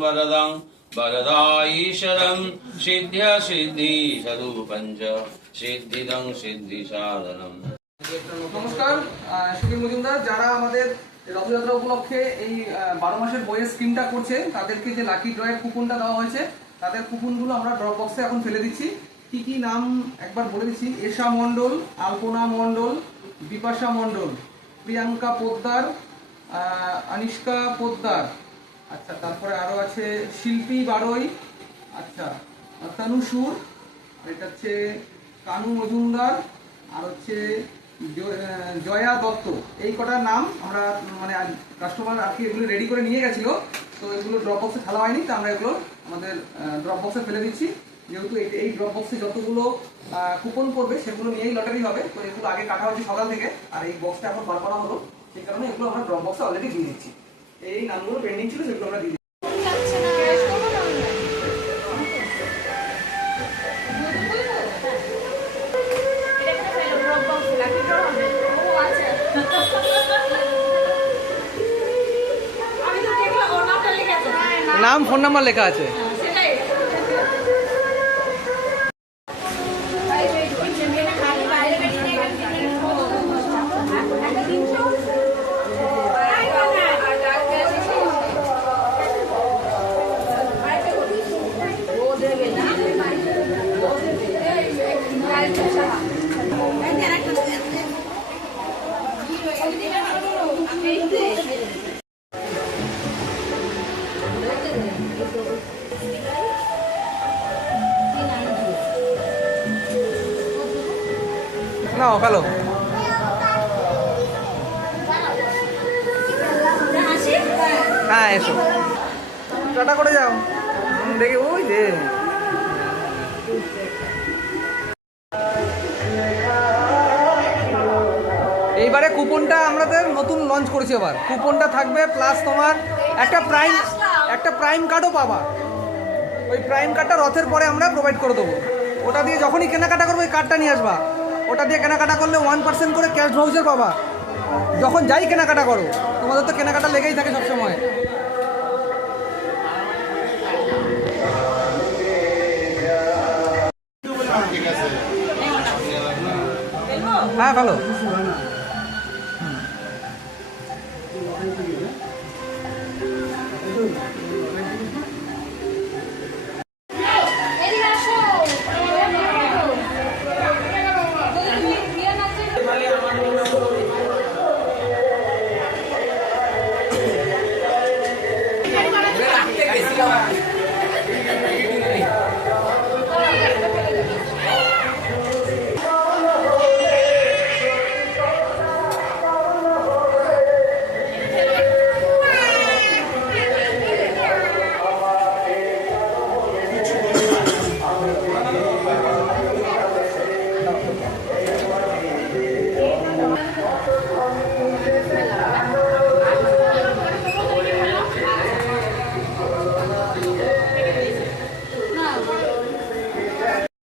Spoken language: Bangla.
वरदं वरदाईशरं सिद्ध्य सिद्धि स्वरूपञ्च सिद्धिदं सिद्धिसाधनम्। নমস্কার, সুধীর মজুমদার। যারা আমাদের রথযাত্রা উপলক্ষে এই 12 মাসের বইয়ের স্কিমটা করছে তাদেরকে যে লাকি ড্রয়ের কুপনটা দেওয়া হয়েছে, তাদের কুপনগুলো আমরা ড্রপ বক্সে এখন ফেলে দিচ্ছি। কি কি নাম একবার বলে দিচ্ছি: এশা মণ্ডল, আলপনা মণ্ডল, বিপাশা মণ্ডল, প্রিয়াঙ্কা পোদ্দার, আনিষ্কা পোদ্দার, আচ্ছা, তারপরে আরও আছে শিল্পী বারোই, আচ্ছা, তনুসুর, এটা হচ্ছে কানু মজুমদার, আর হচ্ছে জয়া দত্ত। এই কটার নাম আমরা মানে কাস্টমার আর কি এগুলো রেডি করে নিয়ে গেছিলো, তো এগুলো ড্রপ বক্সে ফেলা হয়নি, তো আমরা এগুলো আমাদের ড্রপ বক্সে ফেলে দিচ্ছি। যেহেতু এই ড্রপ বক্সে যতগুলো কুপন পড়বে সেগুলো নিয়েই লটারি হবে, তো এগুলো আগে কাটা হচ্ছে সকাল থেকে, আর এই বক্সটা এখন বার করা হলো, সেই কারণে এগুলো আমরা ড্রপ বক্সে অলরেডি দিয়ে দিচ্ছি। এই নামগুলো পেন্ডিং ছিল, সেগুলো আমরা দিয়ে দিচ্ছি। নাম, ফোন নাম্বার লেখা আছে। না হ্যালো, হ্যাঁ এসো, টাটা করে যাও, দেখি ওই যে এইবারে কুপনটা আমাদের নতুন লঞ্চ করেছি। এবার কুপনটা থাকবে, প্লাস তোমার একটা প্রাইম কার্ডও পাবা। ওই প্রাইম কার্ডটা রথের পরে আমরা প্রোভাইড করে দেবো। ওটা দিয়ে যখনই কেনাকাটা করবো ওই কার্ডটা নিয়ে আসবা। ওটা দিয়ে কেনাকাটা করলে 1% করে ক্যাশ ভাউচার পাবা। যখন যাই কেনাকাটা করো, তোমাদের তো কেনাকাটা লেগেই থাকে সবসময়। হ্যাঁ ভালো।